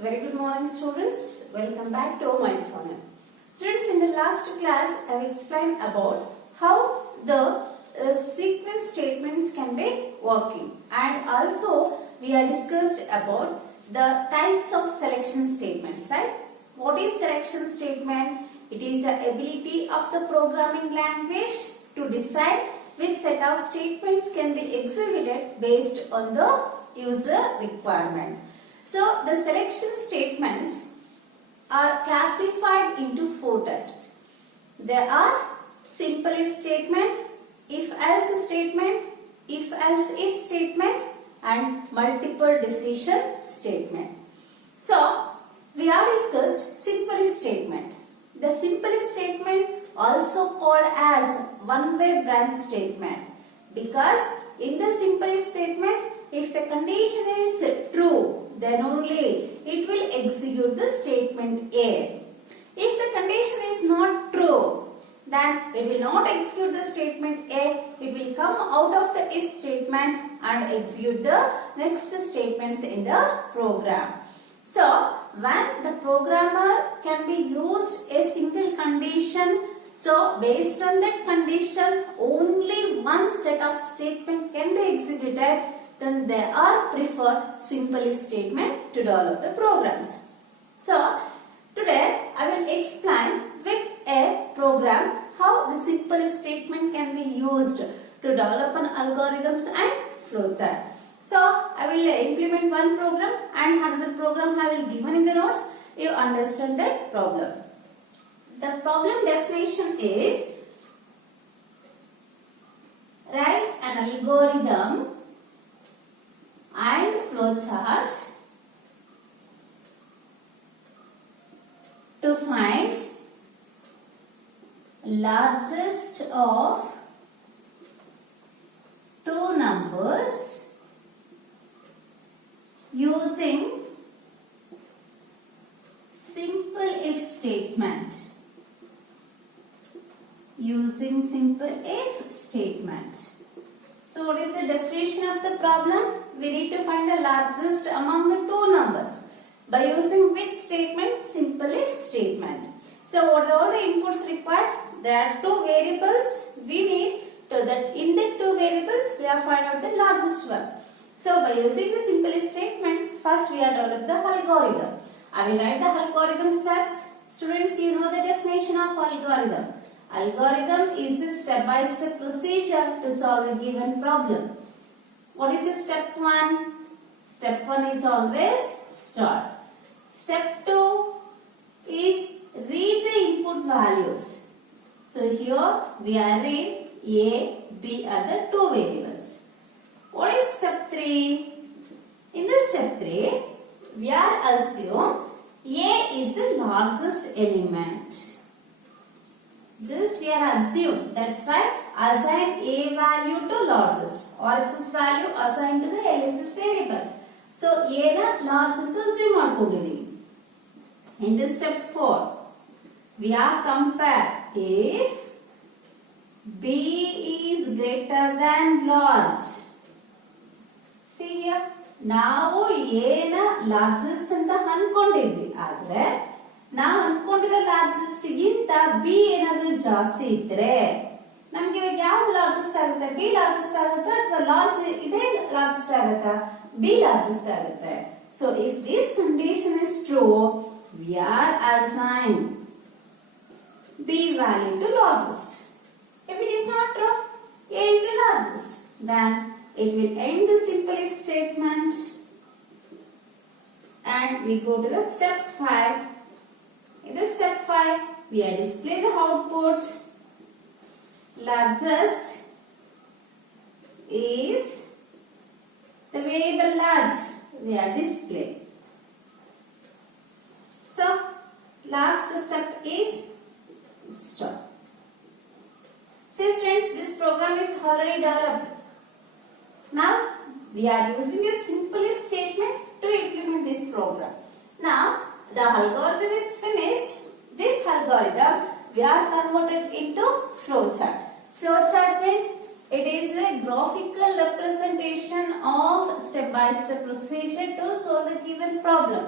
Very good morning students. Welcome back to my channel. Students, in the last class I have explained about how the sequence statements can be working, and also we have discussed about the types of selection statements, right? What is selection statement? It is the ability of the programming language to decide which set of statements can be executed based on the user requirement. So, the selection statements are classified into four types. There are simple if statement, if else statement, if else if statement, and multiple decision statement. So, we have discussed simple if statement. The simple if statement also called as one-way branch statement, because in the simple if statement, if the condition is true, then only it will execute the statement A. If the condition is not true, then it will not execute the statement A. It will come out of the if statement and execute the next statements in the program. So, when the programmer can be used a single condition, so based on that condition, only one set of statement can be executed, then they are prefer simple if statement to develop the programs. So, today I will explain with a program how the simple if statement can be used to develop an algorithms and flowchart. So, I will implement one program and another program I will given in the notes. You understand that problem. The problem definition is: write an algorithm and flowchart to find largest of two numbers using simple if statement. Using simple if statement. So, what is the definition of the problem? We need to find the largest among the two numbers by using which statement? Simple if statement. So, what are all the inputs required? There are two variables we need to that. In the two variables, we have find out the largest one. So, by using the simple if statement, first we have developed the algorithm. I will write the algorithm steps. Students, you know the definition of algorithm. Algorithm is a step-by-step procedure to solve a given problem. What is the step 1? Step 1 is always start. Step 2 is read the input values. So here we are read A, B are the two variables. What is step 3? In the step 3, we are assume A is the largest element. This we are assumed. That's why assign A value to largest, or its value assigned to the LHS variable. So A na largest assume ಮಾಡ್ಕೊಂಡಿದ್ದೀವಿ. In this step 4, we are compare if B is greater than large. See here, ನಾವು A na largest ಅಂತ ಅನ್ಕೊಂಡಿದ್ವಿ, ಆದ್ರೆ ನಾವು ಅಂದ್ಕೊಂಡಿರೋ largest ಗಿಂತ B ಏನಾದ್ರೂ ಜಾಸ್ತಿ ಇದ್ರೆ ನಮ್ಗೆ ಇವಾಗ ಯಾವ್ದು ಲಾರ್ಜೆಸ್ಟ್ ಆಗುತ್ತೆ? ಬಿ ಲಾರ್ಜೆಸ್ಟ್ ಆಗುತ್ತಾ ಅಥವಾ ಲಾರ್ಜ್ ಇದೇ ಲಾರ್ಜೆಸ್ಟ್ ಆಗುತ್ತಾ? ಬಿ ಲಾರ್ಜೆಸ್ಟ್ ಆಗುತ್ತೆ. So if this condition is true, we are assign B value to largest. If it is not true, A is the largest, then it will end the simple if statement and we go to the step 5. In the step 5, we are display the output. Largest is the variable large. We are display. So, last step is stop. See students, this program is already developed. Now, we are using a simple if statement to implement this program. Now, the algorithm is finished. This algorithm we are converted into flowchart. Flowchart means it is a graphical representation of step-by-step procedure to solve the given problem.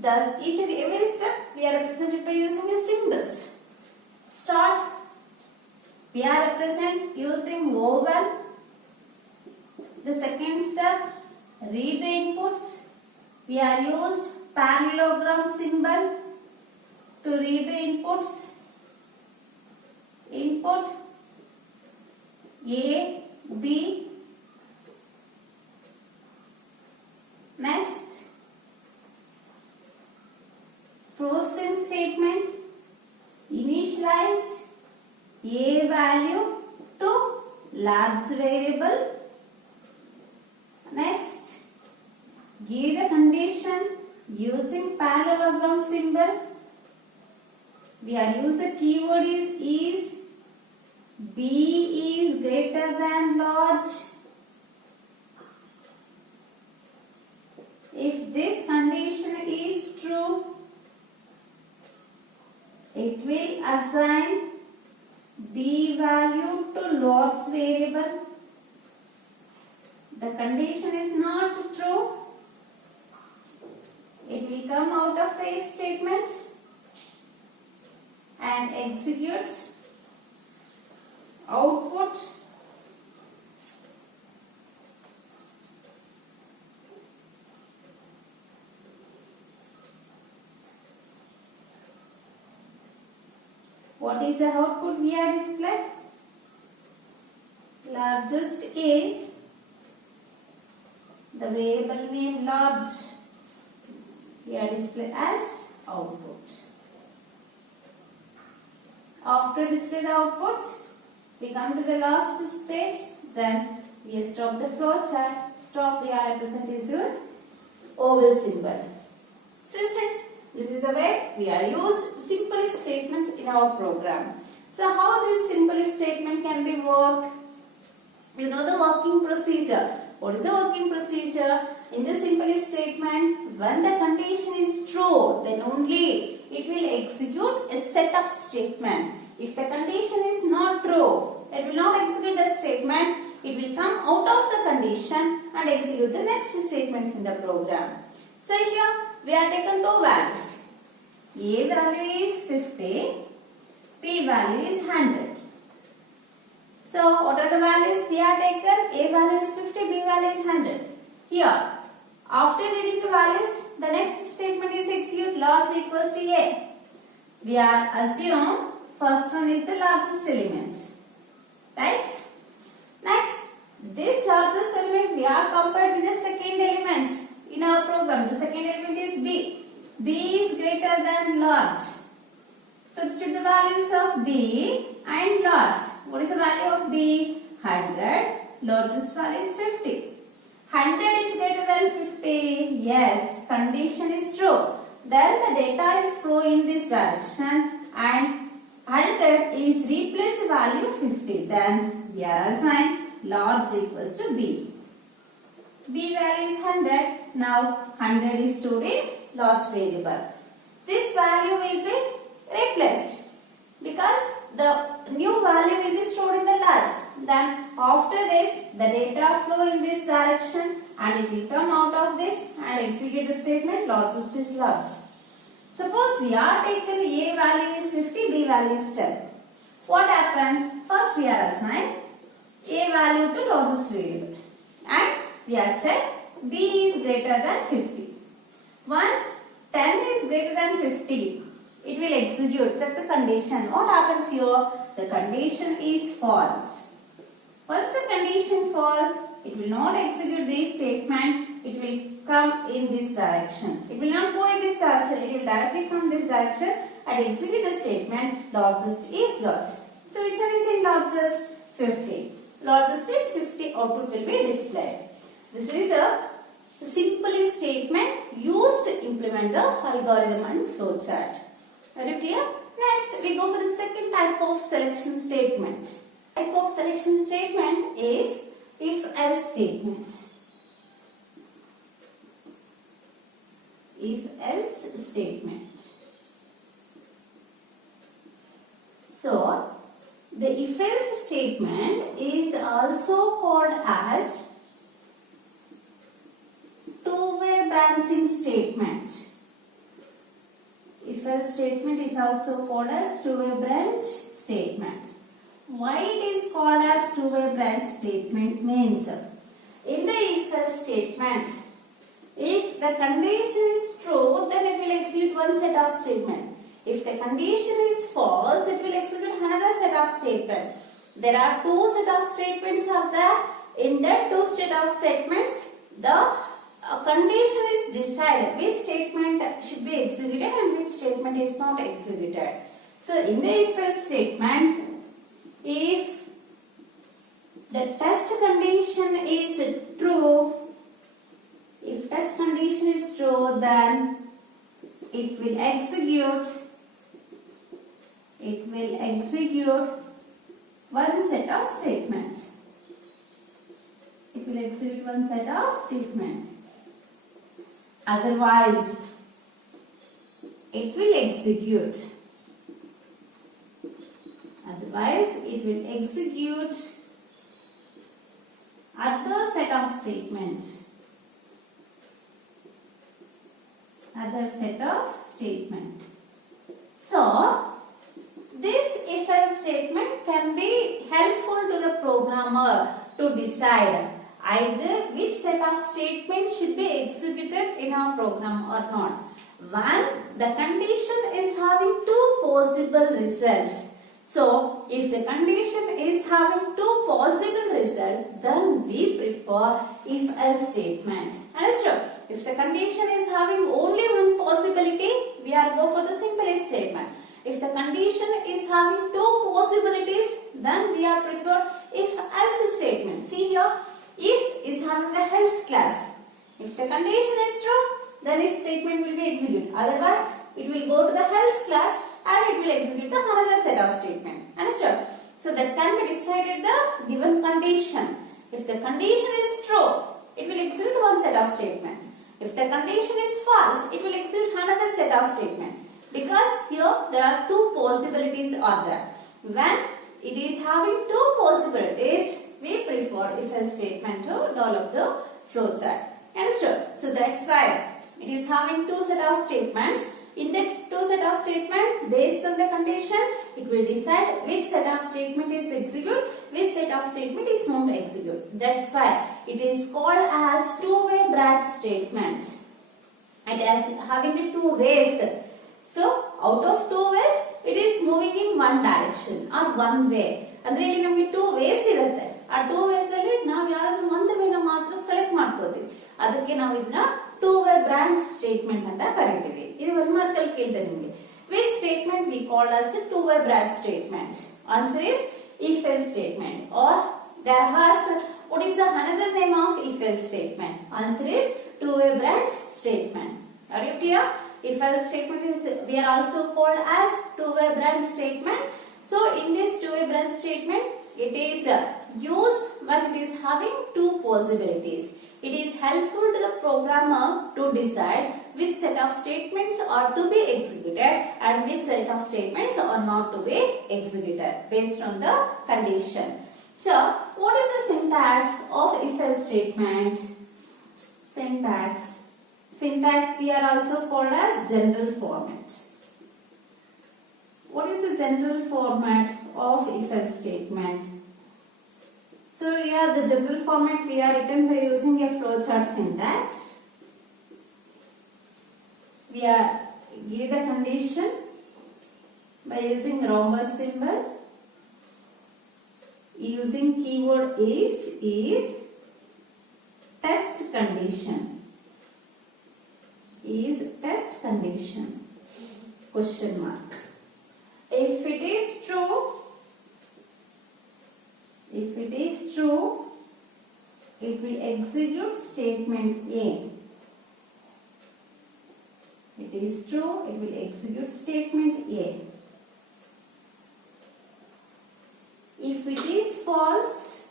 Thus, each and every step we are represented by using the symbols. Start. We are represent using vowel. The second step, read the inputs. We are used parallelogram symbol to read the inputs. Input A, B. Next, process statement. Initialize A value to large variable. Next, give the condition using parallelogram symbol. We are using the keyword is B is greater than large. If this condition is true, it will assign B value to large variable. The condition is not true, it will come out of the if statement and execute output. What is the output we are displayed? Largest is the variable name large. We are displayed as output. After display the output, we come to the last stage. Then we stop the flow chart. Stop. We are represented as oval symbol. So since this is the way we are used simple if statement in our program. So how this simple if statement can be worked? You know the working procedure. What is the working procedure? In the simple if statement, when the condition is true, then only it will execute a set of statement. If the condition is not true, it will not execute the statement. It will come out of the condition and execute the next statements in the program. So here we are taken two values. A value is 50, B value is 100. So what are the values we are taken? A value is 50, B value is 100. Here, after reading the values, the next statement is execute large equals to A. We are assume first one is the largest element. Right? Next, this largest element we are compared with the second element in our program. The second element is B. B is greater than large. Substitute the values of B and large. What is the value of B? 100. Largest value is 50. 100 is greater than 50. Yes, condition is true. Then the data is flow in this direction and 100 is replace the value 50. Then we are assign large equals to B. B value is 100. Now 100 is stored in large variable. This value will be replaced because the new value will be stored in the large. Then after this, the data flow in this direction and it will come out of this and execute the statement largest is large. Suppose we are taken A value is 50, B value is 10. What happens? First we are assign A value to largest variable and we are check B is greater than 50. Once 10 is greater than 50, it will execute. Check the condition. What happens here? The condition is false. Once the condition false, it will not execute this statement. It will come in this direction. It will not go in this direction. It will directly come this direction and execute the statement largest is large. So which one is in largest? 50. Largest is 50. Output will be displayed. This is a simple if statement used to implement the algorithm and flowchart. Are you clear? Next, we go for the second type of selection statement. Type of selection statement is if-else statement. If-else statement. So, the if-else statement is also called as two-way branching statement. else statement is also called as two-way branch statement. Why it is called as two-way branch statement means, in the if else statement, if the condition is true, then it will execute one set of statement. If the condition is false, it will execute another set of statement. There are two set of statements are there. In that two set of statements, the condition is decided which statement should be executed and which statement is not executed. So in the if else statement, if the test condition is true, if test condition is true, then it will execute one set of statement. It will execute one set of statement. Otherwise, it will execute other set of statement. So, this if else statement can be helpful to the programmer to decide either which set of statements should be executed in our program or not. One, the condition is having two possible results. So, if the condition is having two possible results, then we prefer if else statement. Understood? If the condition is having only one possibility, we are go for the simple if statement. If the condition is having two possibilities, then we are prefer if else statement. See here, if is having the else clause. If the condition is true, then if statement will be executed. Otherwise, it will go to the else clause and it will execute the another set of statement. Understood? So that can be decided the given condition. If the condition is true, it will execute one set of statement. If the condition is false, it will execute another set of statement. Because here there are two possibilities are there. When it is having two possibilities, we prefer if else statement to develop the flowchart. Understood? So that's why it is having two set of statements. In that two set of statement, based on the condition, it will decide which set of statement is execute, which set of statement is not execute. That's why it is called as two-way branch statement. And as having the two ways. So, out of two ways, it is moving in one direction or one way. And really, we two ways irutte. ಆ two ways ಅಲ್ಲಿ ನಾವು ಯಾರಾದರೂ ಒಂದು ವೇನ ಮಾತ್ರ select ಮಾಡ್ಕೋತೀವಿ. ಅದಕ್ಕೆ ನಾವು ಇದನ್ನ two-way branch statement ಅಂತ ಕರೀತೀವಿ. ಇದು 1 ಮಾರ್ಕ್ ಅಲ್ಲಿ ಕೇಳ್ತಾರೆ ನಿಮಗೆ. Which statement we call as a two-way branch statement? Answer is if else statement. Or there has what is the another name of if else statement? Answer is two-way branch statement. Are you clear? If else statement is we are also called as two-way branch statement. So in this two-way branch statement, it is used when it is having two possibilities. It is helpful to the programmer to decide which set of statements are to be executed and which set of statements are not to be executed based on the condition. So, what is the syntax of if else statement? Syntax we are also called as general format. What is the general format of if else statement? So here the general format we are written by using a flowchart syntax. We are give the condition by using rhombus symbol. Using keyword is test condition. Is test condition. Question mark. If it is true, it will execute statement A. It is true, it will execute statement A. If it is false,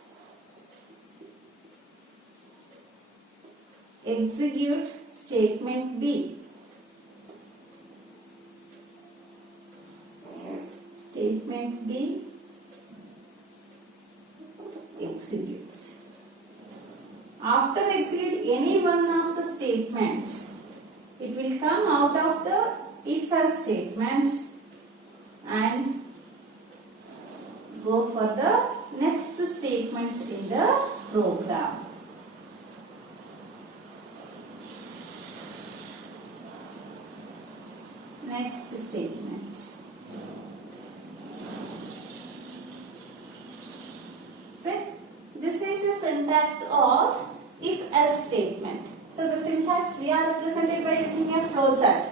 execute statement B. Statement B executes. After execute any one of the statement, it will come out of the if else statement and go for the next statements in the program. Next statement. So, this is the syntax of if else statement. So the syntax we are represented by using a flowchart.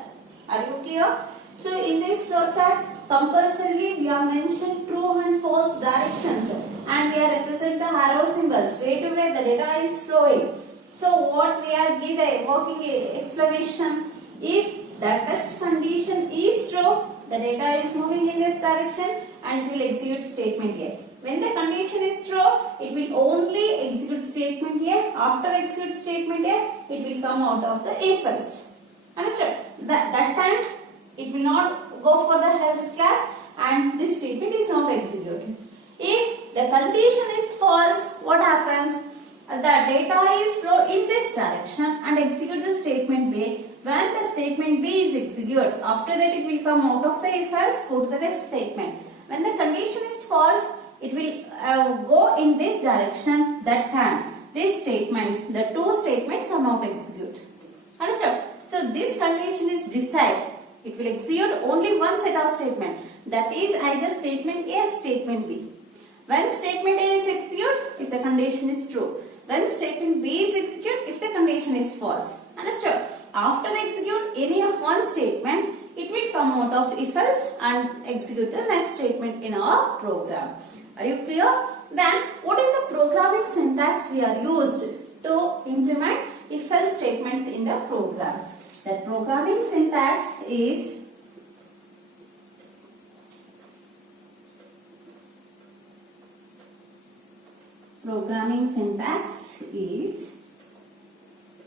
Are you clear? So in this flowchart, compulsorily we are mentioned true and false directions, and we are represent the arrow symbols way to where the data is flowing. So what we are give a working explanation: if the test condition is true, the data is moving in this direction and it will execute statement here. When the condition is true, it will only execute statement here. After execute statement here, it will come out of the if else. Understood? That time it will not go for the else class and this statement is not executed. If the condition is false, what happens? The data is flow in this direction and execute the statement B. When the statement B is executed, after that it will come out of the if else, go to the next statement. When the condition is false, it will go in this direction. That time these statements, the two statements are not executed. Understood? So this condition is decided. It will execute only one set of statement, that is either statement A or statement B. When statement A is executed, if the condition is true. When statement B is executed, if the condition is false. Understood? After execute any of one statement, it will come out of if else and execute the next statement in our program. Are you clear? Then what is the programming syntax we are used to implement if else statements in the programs? That programming syntax is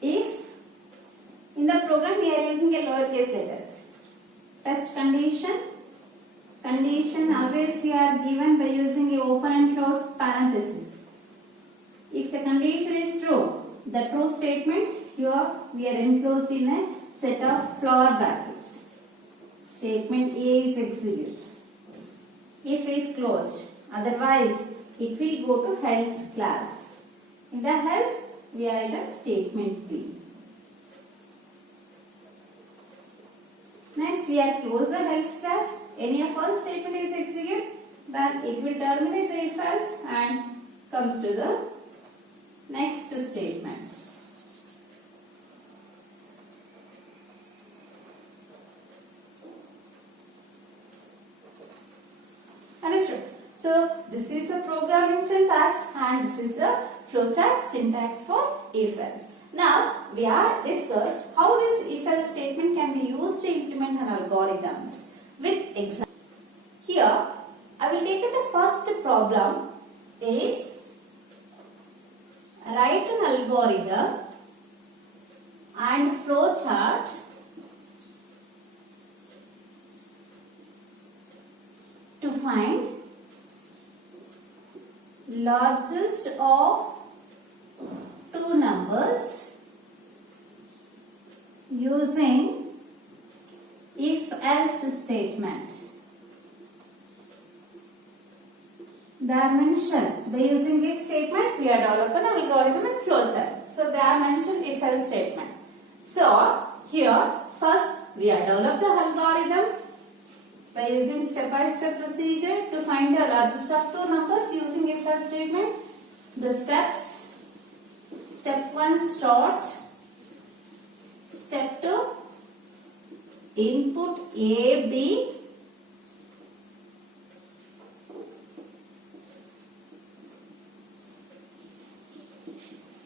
if in the program we are using a lowercase letters. Test condition always we are given by using a open and close parenthesis. If the condition is true, the true statements here we are enclosed in a set of flower brackets. Statement A is executed. If is closed, otherwise it will go to else class. In the else we are in the statement B. Next we are close the else class. Any of one statement is executed, then it will terminate the if else and comes to the next statements. Understood? So this is the programming syntax and this is the flowchart syntax for if else. Now we are discussed how this if else statement can be used to implement an algorithms with example. Here I will take the first problem is write an algorithm and flowchart to find largest of two numbers using if else statement. Dimension, by using which statement we are developing an algorithm and flowchart. So they are mentioned if else statement. So here first we are develop the algorithm by using step-by-step procedure to find the largest of two numbers using if else statement. The steps: step 1 start, step 2 input A, B,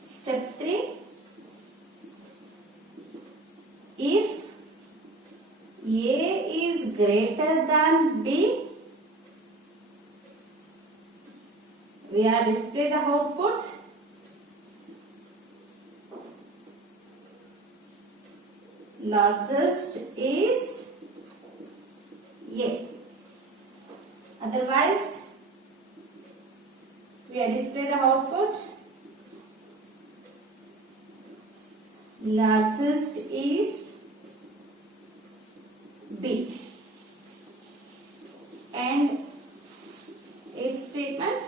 step 3 if A is greater than B, we are display the output. Largest is A. Otherwise, we are display the output. Largest is B. And if statement.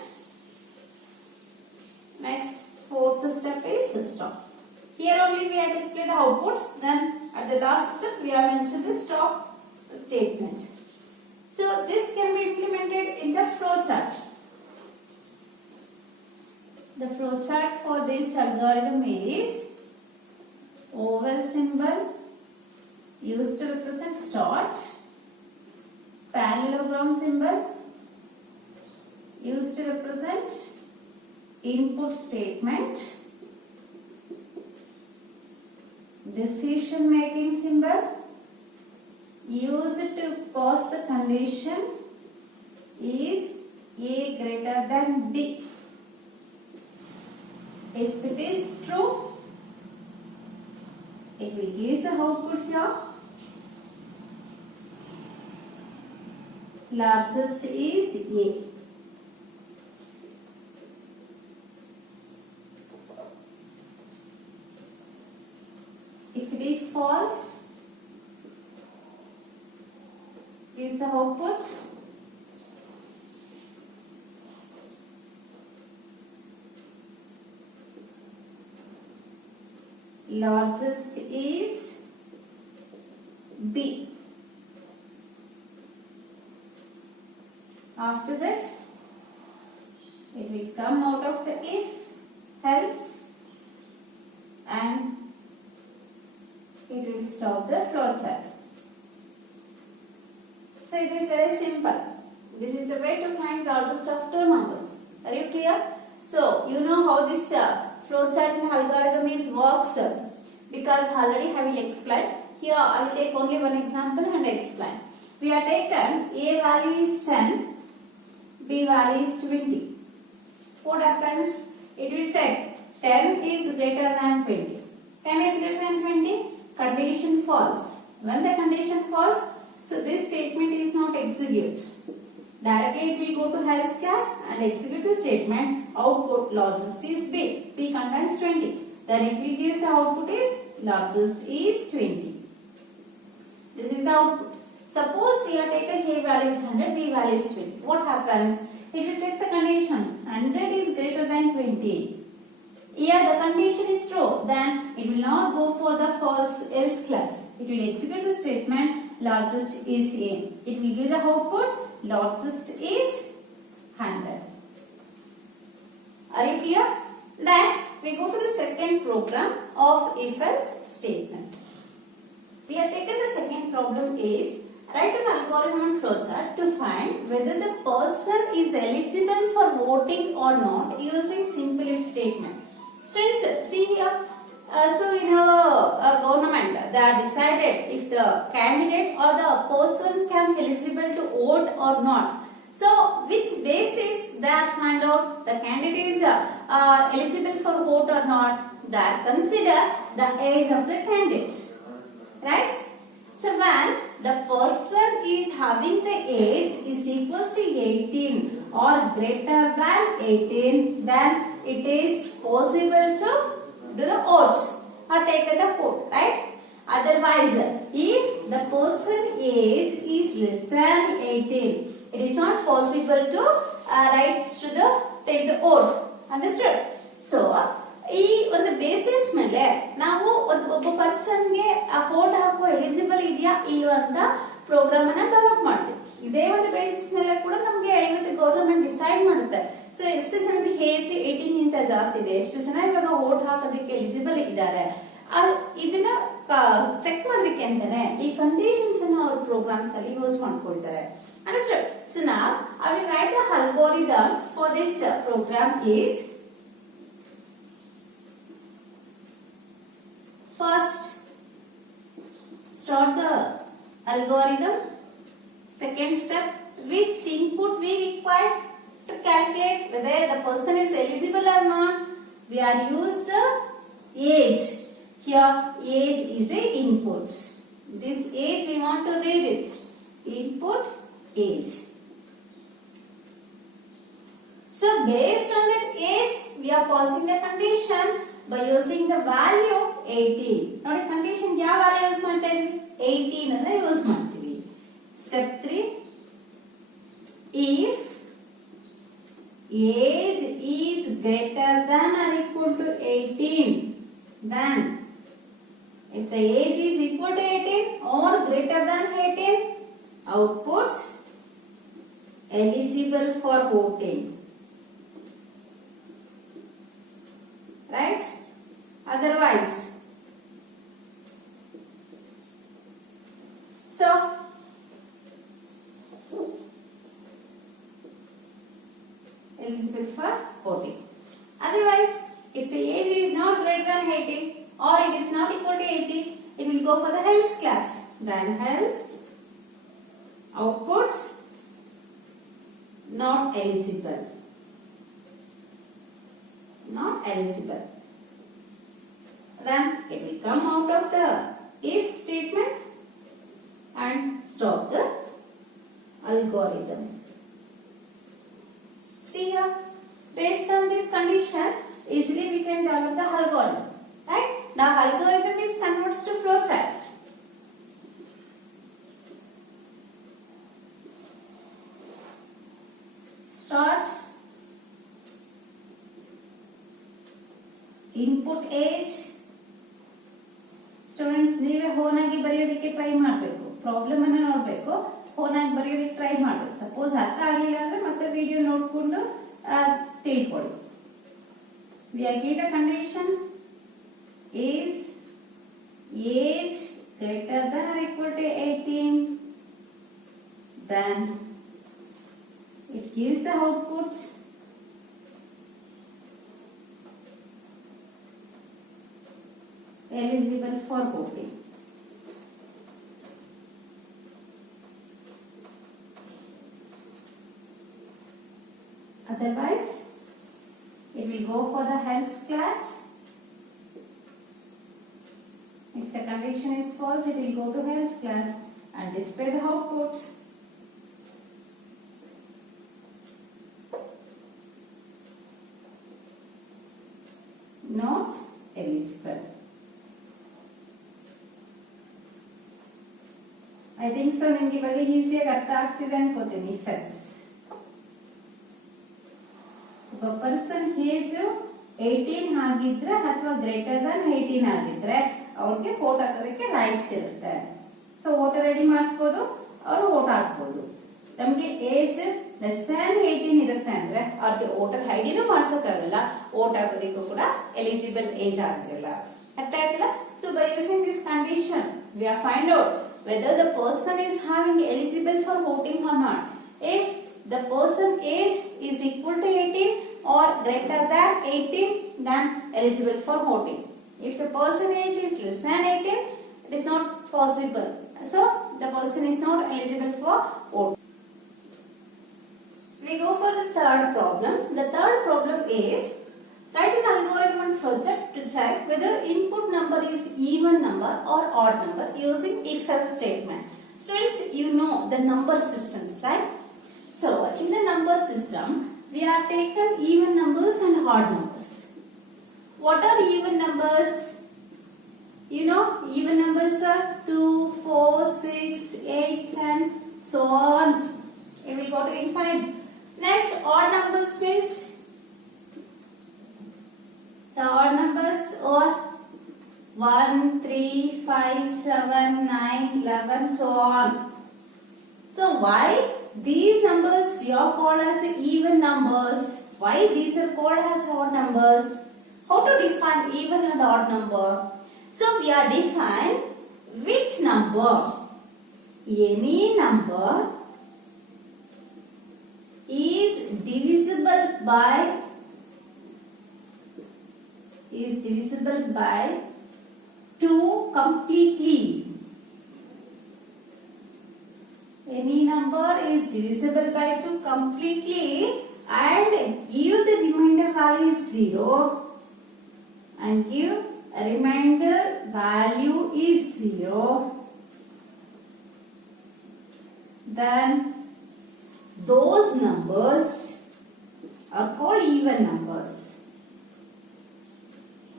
Next, fourth step is stop. Here only we have displayed the outputs. Then at the last step we have mentioned the stop statement. So this can be implemented in the flow chart. The flow chart for this algorithm is oval symbol used to represent start, parallelogram symbol used to represent input statement, decision making symbol used to pause the condition is A greater than B. If it is true, it will give the output here. Largest is A. If it is false, is the output. Largest is B. After that, it will come out of the if, else, and it will stop the flow chart. So it is very simple. This is the way to find the largest of two numbers. Are you clear? So you know how this flow chart and algorithm is works because already I will explain. Here I will take only one example and explain. We have taken A value is 10, B value is 20. What happens? It will check 10 is greater than 20. 10 is greater than 20. Condition false. When the condition false, so this statement is not execute. Directly it will go to else class and execute the statement. Output largest is B. B contains 20. Then it will give the output is largest is 20. This is the output. Suppose we are taken A value is 100, B value is 20. What happens? It will check the condition. 100 is greater than 20. Here the condition is true. Then it will not go for the false else class. It will execute the statement largest is A. It will give the output largest is 100. Are you clear? Next, we go for the second program of if-else statement. We have taken the second problem is write an algorithm and flowchart to find whether the person is eligible for voting or not using simple if statement. Students, see here. So in a government, they are decided if the candidate or the person can eligible to vote or not. So which basis they are find out the candidate is eligible for vote or not? They consider the age of the candidate, right? So when the person is having the age is equals to 18 or greater than 18, then it is possible to do the vote or take the vote, right? Otherwise, if the person age is less than 18, it is not possible to take the vote. Understood? So, ಈ ಒಂದು basis ಮೇಲೆ ನಾವು ಒಬ್ಬ ಪರ್ಸನ್ಗೆ vote ಹಾಕುವ eligible ಇದೆಯಾ ಇಲ್ವಾ ಅಂತ program ಅನ್ನ ಡೆವಲಪ್ ಮಾಡ್ತೀವಿ. ಇದೇ ಒಂದು ಬೇಸಿಸ್ ಮೇಲೆ ಕೂಡ ನಮಗೆ ಇವತ್ತು ಗವರ್ನಮೆಂಟ್ ಡಿಸೈಡ್ ಮಾಡುತ್ತೆ. ಸೊ ಎಷ್ಟು ಜನದ ಏಜ್ 18 ಗಿಂತ ಜಾಸ್ತಿ ಇದೆ, ಎಷ್ಟು ಜನ ಇವಾಗ ವೋಟ್ ಹಾಕೋದಕ್ಕೆ ಎಲಿಜಿಬಲ್ ಇದ್ದಾರೆ, ಇದನ್ನ ಚೆಕ್ ಮಾಡೋದಕ್ಕೆ ಅಂತಾನೆ ಈ ಕಂಡೀಷನ್ಸ್ ಅನ್ನ ಅವ್ರ ಪ್ರೋಗ್ರಾಮ್ಸ್ ಅಲ್ಲಿ ಯೂಸ್ ಮಾಡ್ಕೊಳ್ತಾರೆ. Understood? So now I will write the algorithm for this program is first start the algorithm. Second step, which input we require to calculate whether the person is eligible or not. We are use the age. Here age is a input. This age we want to read it. Input age. So based on that age, we are passing the condition by using the value 18. Now the condition ಯಾವ value use ಮಾಡ್ತಾ ಇದೀವಿ? 18 ಅನ್ನು use ಮಾಡ್ತೀವಿ. Step 3. If age is greater than or equal to 18, then if the age is equal to 18 or greater than 18, output eligible for voting. Right? Otherwise, so eligible for voting. Otherwise, if the age is not greater than 18 or it is not equal to 18, it will go for the health class. Then health output not eligible. Not eligible. Then it will come out of the if statement and stop the algorithm. See here, based on this condition, easily we can develop the algorithm. Right? Now algorithm is converted to flowchart. Start. Input age. Students ನೀವೇ own ಆಗಿ ಬರೆಯೋದಕ್ಕೆ try ಮಾಡಬೇಕು. Problem ಅನ್ನು ನೋಡಬೇಕು, own ಆಗಿ ಬರೆಯೋದಕ್ಕೆ try ಮಾಡಬೇಕು. Suppose ಅರ್ಥ ಆಗಿಲ್ಲ ಅಂದ್ರೆ ಮತ್ತೆ ವಿಡಿಯೋ ನೋಡಿಕೊಂಡು ತಿಳ್ಕೊಳ್ಳಿ. We are given the condition is age greater than or equal to 18, then it gives the output eligible for voting. Otherwise, it will go for the health class. If the condition is false, it will go to health class and display the output. Not eligible. I think so ನಿಮಗೆ ಬಗ್ಗೆ ಈಸಿಯಾಗಿ ಅರ್ಥ ಆಗ್ತಿದೆ ಅನ್ಕೋತೀನಿ. Effects, ಒಬ್ಬ person age 18 ಆಗಿದ್ರೆ ಅಥವಾ greater than 18 ಆಗಿದ್ರೆ ಅವ್ರಿಗೆ ವೋಟ್ ಹಾಕೋದಕ್ಕೆ ರೈಟ್ಸ್ ಇರುತ್ತೆ. ಸೊ ವೋಟರ್ ಐಡಿ ಮಾಡಿಸ್ಬೋದು, ಅವರು ವೋಟ್ ಹಾಕ್ಬೋದು. ನಮ್ಗೆ ಏಜ್ ಲೆಸ್ ದ್ಯಾನ್ 18 ಇರುತ್ತೆ ಅಂದ್ರೆ ಅವ್ರಿಗೆ ವೋಟರ್ ಐಡಿನೂ ಮಾಡ್ಸೋಕ್ಕಾಗಲ್ಲ, ವೋಟ್ ಹಾಕೋದಕ್ಕೂ ಕೂಡ ಎಲಿಜಿಬಲ್ ಏಜ್ ಆಗಿರಲ್ಲ. ಅರ್ಥ ಆಯ್ತಲ್ಲ? So by using this condition we are find out whether the person is having eligible for voting or not. If the person age is equal to 18 or greater than 18, then eligible for voting. If the person age is less than 18, it is not possible. So the person is not eligible for voting. We go for the third problem. The third problem is write an algorithm and flowchart to check whether input number is even number or odd number using if-else statement. Students, you know the number systems, right? So in the number system, we have taken even numbers and odd numbers. What are even numbers? You know, even numbers are 2, 4, 6, 8, 10, so on. It will go to infinite. Next, odd numbers means the odd numbers are 1, 3, 5, 7, 9, 11, so on. So why these numbers we are called as even numbers? Why these are called as odd numbers? How to define even and odd number? So we are define which number, any number is divisible by 2 completely. Any number is divisible by 2 completely and give the remainder value is 0 and give a remainder value is 0. Then those numbers are called even numbers.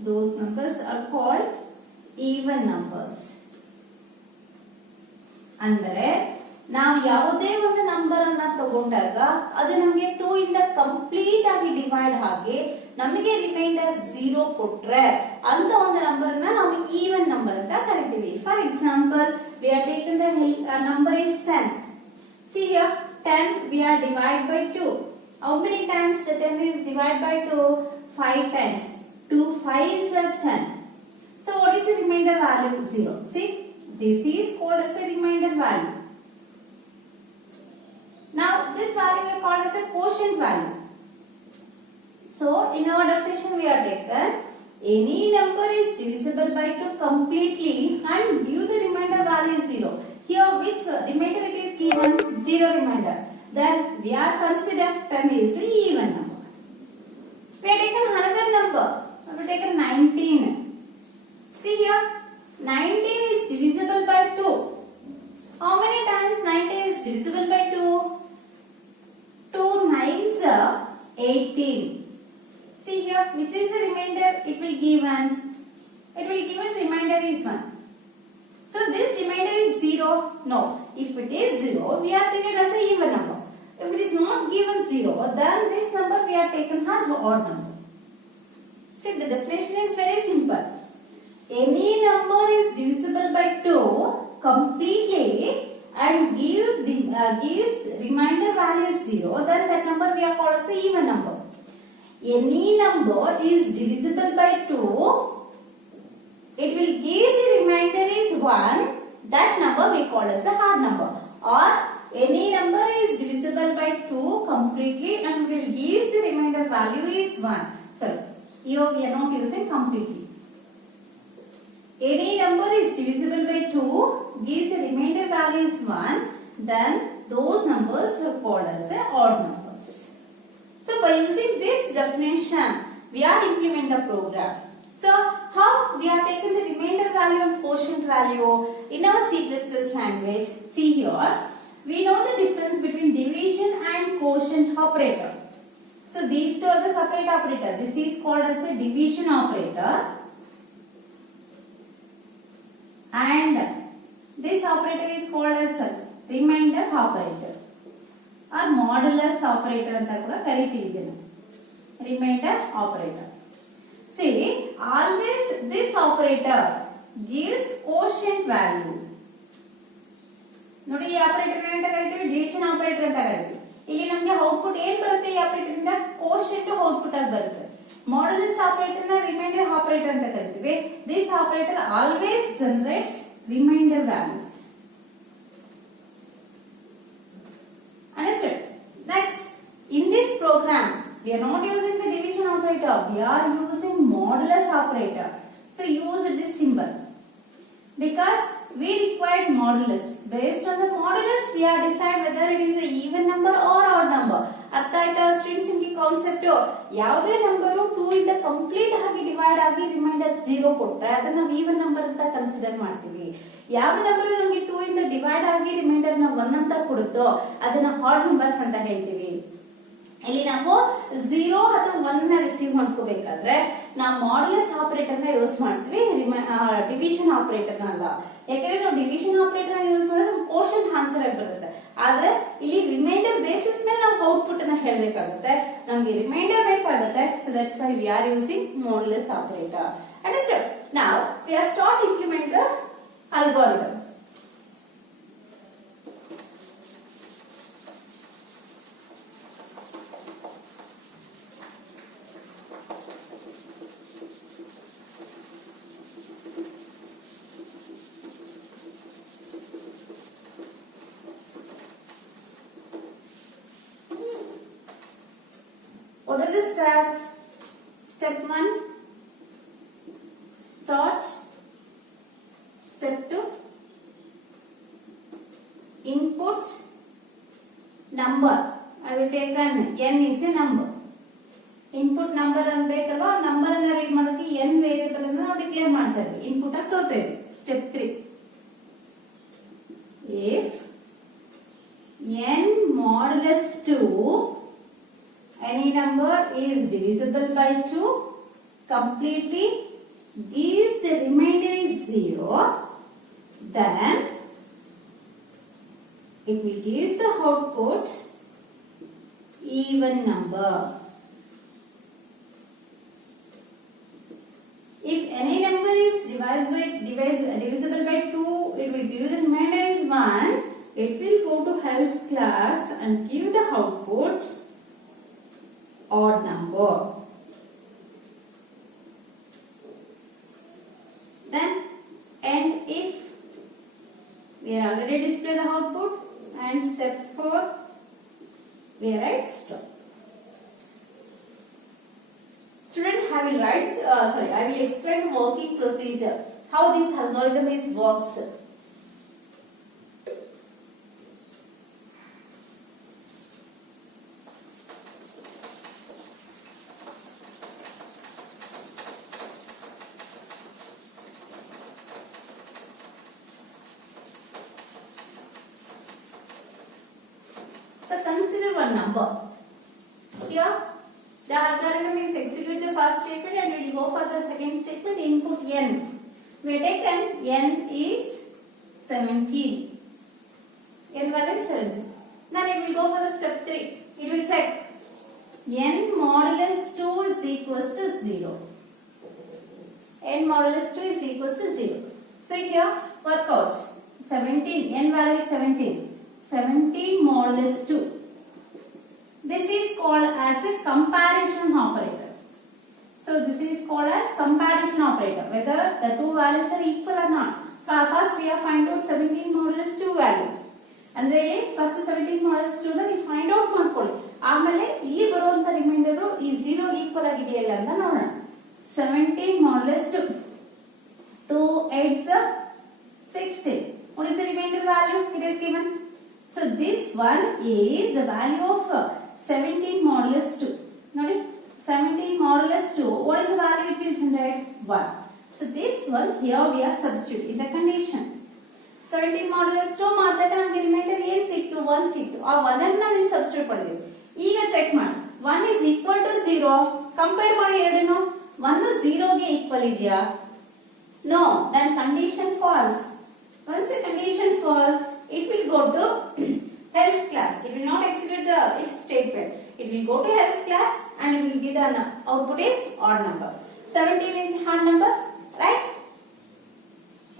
Those numbers are called even numbers. ಅಂದರೆ ನಾವು ಯಾವುದೇ ಒಂದು number ಅನ್ನ ತಗೊಂಡಾಗ ಅದು ನಮಗೆ 2 ಇಂದ complete ಆಗಿ ಡಿವೈಡ್ ಆಗಿ ನಮಗೆ ರಿಮೈಂಡರ್ 0 ಕೊಟ್ರೆ ಅಂತ ಒಂದು ನಂಬರ್ ಅನ್ನ ನಾವು ಈವನ್ ನಂಬರ್ ಅಂತ ಕರಿತೀವಿ. For example, we are taken the number is 10. See here, 10 we are divide by 2. How many times the 10 is divided by 2? 5 times. 2 5s are 10. So what is the remainder value? 0. See, this is called as a remainder value. Now this value we call as a quotient value. So in our definition we are taken any number is divisible by 2 completely and give the remainder value is 0. Here which remainder it is given? 0 remainder. Then we are consider 10 is the even number. We have taken another number. We have taken 19. See here, 19 is divisible by 2. How many times 19 is divisible by 2? 2 9s are 18. See here, which is the remainder? It will given remainder is 1. So this remainder is 0. No, if it is 0, we are treated as a even number. If it is not given 0, then this number we are taken as odd number. See, the definition is very simple. Any number is divisible by 2 completely and gives remainder value is 0, then that number we are called as a even number. Any number is divisible by 2, it will give the remainder is 1, that number we call as a odd number. Or any number is divisible by 2 completely and will give the remainder value is 1. Sorry, here we are not using completely. Any number is divisible by 2, gives the remainder value is 1, then those numbers are called as odd numbers. So by using this definition, we are implementing the program. So how we are taking the remainder value and quotient value in our C++ language? See here, we know the difference between division and quotient operator. So these two are the separate operator. This is called as a division operator. And this operator is called as remainder operator or modulus operator anta kuda kariತೀವಿ ಇದನ್ನ. Remainder operator. See, always this operator gives quotient value. ನೋಡಿ ಈ operator ಏನಂತ ಕರಿತೀವಿ? Division operator ಅಂತ ಕರಿತೀವಿ. ಇಲ್ಲಿ ನಮಗೆ output ಏನ್ ಬರುತ್ತೆ? ಈ ಆಪರೇಟರ್ ಇಂದ quotient ಔಟ್ಪುಟ್ ಆಗಿ ಬರುತ್ತೆ. Modulus operator na remainder operator anta karitive. This operator always generates remainder values. Understood? Next, in this program, we are not using the division operator. We are using modulus operator. So use this symbol because we required modulus. Based on the modulus, we are decide whether it is a even number or odd number. ಅರ್ಥ ಆಯ್ತಾ students? ನಿಮಗೆ concept ಯಾವುದೇ number 2 ಇಂದ complete ಆಗಿ divide ಆಗಿ reminder 0 ಕೊಟ್ರೆ ಅದನ್ನ ನಾವು ಈವನ್ ನಂಬರ್ ಅಂತ ಕನ್ಸಿಡರ್ ಮಾಡ್ತೀವಿ. ಯಾವ ನಂಬರ್ ನಮಗೆ 2 ಇಂದ ಡಿವೈಡ್ ಆಗಿ ರಿಮೈಂಡರ್ ನ 1 ಅಂತ ಕೊಡುತ್ತೋ ಅದನ್ನ ಆಡ್ ನಂಬರ್ಸ್ ಅಂತ ಹೇಳ್ತೀವಿ. ಇಲ್ಲಿ ನಾವು 0 ಅಥವಾ 1 ನ ರಿಸೀವ್ ಮಾಡ್ಕೋಬೇಕಾದ್ರೆ ನಾವು ಮಾಡ್ಯುಲಸ್ ಆಪರೇಟರ್ ನ ಯೂಸ್ ಮಾಡ್ತೀವಿ, ಡಿವಿಷನ್ ಆಪರೇಟರ್ ಅಲ್ಲ. ಯಾಕಂದ್ರೆ ನಾವು ಡಿವಿಷನ್ ಆಪರೇಟರ್ ಯೂಸ್ ಮಾಡಿದ್ರೆ ಕ್ವೋಷಂಟ್ ಆನ್ಸರ್ ಆಗಿ ಬರುತ್ತೆ. ಆದ್ರೆ ಇಲ್ಲಿ ರಿಮೈಂಡರ್ ಬೇಸಿಸ್ ಮೇಲೆ ನಾವು ಔಟ್ಪುಟ್ ಅನ್ನ ಹೇಳಬೇಕಾಗುತ್ತೆ. ನಮಗೆ ರಿಮೈಂಡರ್ ಬೇಕಾಗುತ್ತೆ. So that's why we are using modulus operator. Understand? Now we are start implement the algorithm. What are the steps? Step 1, start. Step 2, input number. I will take n is a number. Input number ಅನ್ಬೇಕಲ್ವಾ, number ಅನ್ನ read ಮಾಡೋಕೆ n variable ಅನ್ನು ನಾವು declare ಮಾಡ್ತಾ ಇದ್ದೀವಿ, input ಆಗಿ ತಗೋತೀವಿ. Step 3, if n modulus 2 any number is divisible by 2 completely, gives the remainder is 0, then it will give the output even number. If any number is divisible by 2, it will give the remainder is 1. It will go to health class and give the output odd number. Then, and if we are already display the output, and step 4 we write stop. Student, I will explain the working procedure, how this algorithm is works. So consider one number. Here the algorithm is execute the first statement and we will go for the second statement. Input n. We have taken n is 17. N value is 17. Then it will go for the step 3. It will check n modulus 2 is equals to 0. N modulus 2 is equals to 0. So here work out 17. N value is 17. 17 modulus 2. This is called as a comparison operator. So this is called as comparison operator, whether the two values are equal or not. First we have find out 17 modulus 2 value. And then first 17 modulus 2 we find out ಮಾಡ್ಕೊಳ್ಳಿ. ಆಮೇಲೆ ಇಲ್ಲಿ ಬರುವಂತ reminder ಈ 0 equal ಆಗಿದೆಯಲ್ಲ ಅಂತ ನೋಡೋಣ. 17 modulus 2. 2 8s 16. What is the remainder value? It is given. So this one is the value of 17 modulus 2. Nodi 17 modulus 2. What is the value it will generate? 1. So this one here we are substitute in the condition. 17 modulus 2 ಮಾಡಿದಾಗ ನಮಗೆ reminder ಏನು ಸಿಕ್ತು? 1 ಸಿಕ್ತು. ಆ 1 ಅನ್ನು ನಾವು substitute ಮಾಡಿದ್ವಿ. ಈಗ ಚೆಕ್ ಮಾಡಿ. 1 is equal to 0. ಕಂಪೇರ್ ಮಾಡಿ ಎರಡನ್ನು. 1 0 ಗೆ ಈಕ್ವಲ್ ಇದೆಯಾ? No. Then condition false. Once the condition false, it will go to else class. It will not execute the if statement. It will go to else class and it will give the output is odd number. 17 is odd number, right?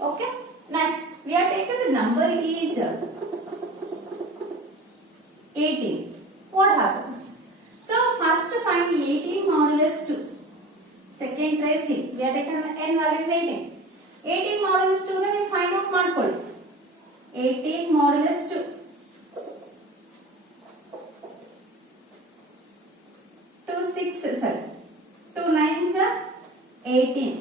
Okay. Next, we are taken the number is 18. What happens? So first find 18 modulus 2. Second tracing. We are taken n value is 18. 18 modulus 2 we find out ಮಾಡ್ಕೊಳ್ಳಿ. 18 modulus 2. 2 9s 18.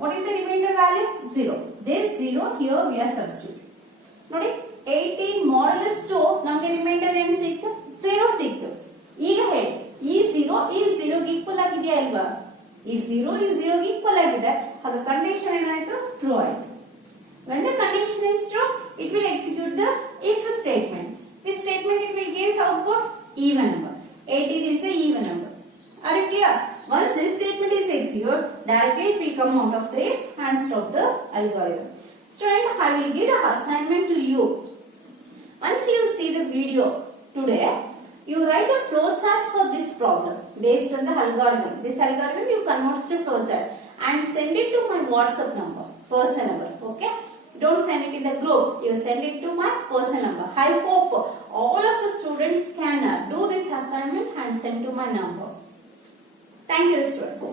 What is the remainder value? 0. This 0 here we are substitute. ನೋಡಿ 18 modulus 2 ನಮಗೆ reminder ಏನು ಸಿಕ್ತು? 0 ಸಿಕ್ತು. ಈಗ ಹೇಳಿ ಈ 0 ಈ 0 ಗೆ ಈಕ್ವಲ್ ಆಗಿದೆಯಾ ಅಲ್ವಾ? ಈ 0 ಈ 0 ಗೆ ಈಕ್ವಲ್ ಆಗಿದೆ. ಆಗ ಕಂಡೀಷನ್ ಏನಾಯ್ತು? ಟ್ರೂ ಆಯ್ತು. When the condition is true, it will execute the if statement. This statement it will give output even number. 18 is a even number. Are you clear? Once this statement is executed, directly it will come out of the if and stop the algorithm. Student, I will give the assignment to you. Once you see the video today, you write a flow chart for this problem based on the algorithm. This algorithm you convert to flow chart and send it to my WhatsApp number, personal number. Okay? Don't send it in the group. You send it to my personal number. I hope all of the students can do this assignment and send to my number. Thank you, students.